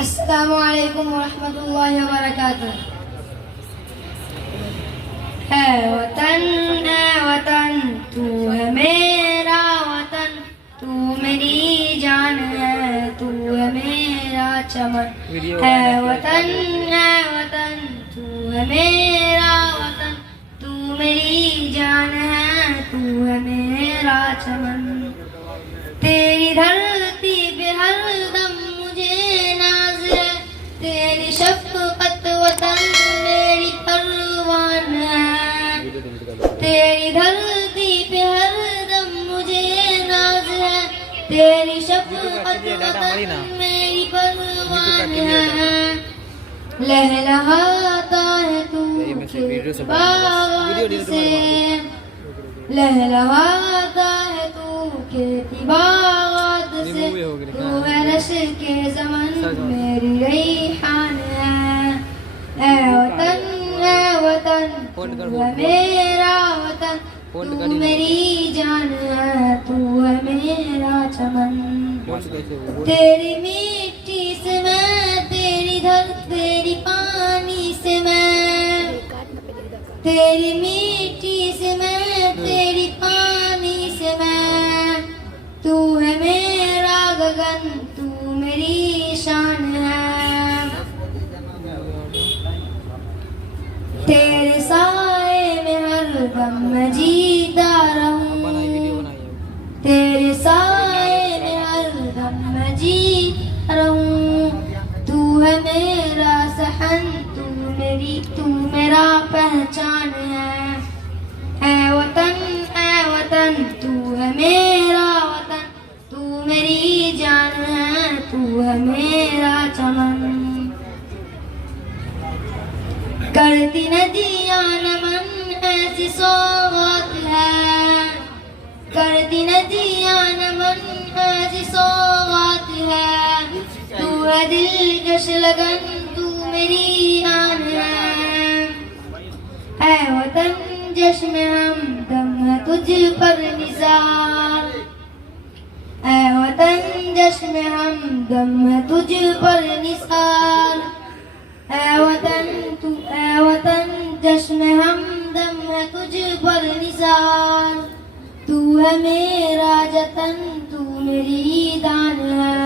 अस्सलामु अलैकुम वरहमतुल्लाहि वबरकातुह। है वतन तू है मेरा वतन, तू मेरी जान है, तू है मेरा चमन। है वतन तू है मेरा वतन, तू मेरी जान है, तू है मेरा चमन। तेरी धरती पे हरदम मुझे नाज है, तेरी शफ़क़त वतन मेरी परवान है। तेरी धरती पे हरदम मुझे नाज है, तेरी शफ़क़त वतन मेरी परवान है। लहलहाता है तू बाग़ात से, लहलहाता है तू खेती बाग़ात से। तू है रश के ज़मन मेरी रैहान है वतन तू है मेरा वतन, तू मेरी जान है, तू है मेरा चमन। तेरी मिट्टी से मैं, तेरी तेरी पानी से मैं, तेरी मिट्टी से मैं, तेरी पानी से मैं। तू है मेरा गगन, तू मेरी शान है। तेरे साए में हरदम मैं जीता रहूं, तेरे साए में हरदम मैं जीता रहूं। तू है मेरा सहन, तू मेरा पहचान है वतन तू है मेरा वतन, तू मेरी जान है, तू है मेरा चमन। करती नदियाँ नमन ऐसी सौगात है, करती नदियाँ नमन ऐसी सौगात है। तू है दिलकश लगन, तू मेरी आन है वतन जश्न हमदम है तुझ पर निसार। है वतन जश्न हमदम है तुझ पर निसार। है वतन जश्न हमदम है तुझ पर निसार। तू है मेरा जतन, तू मेरी दान है।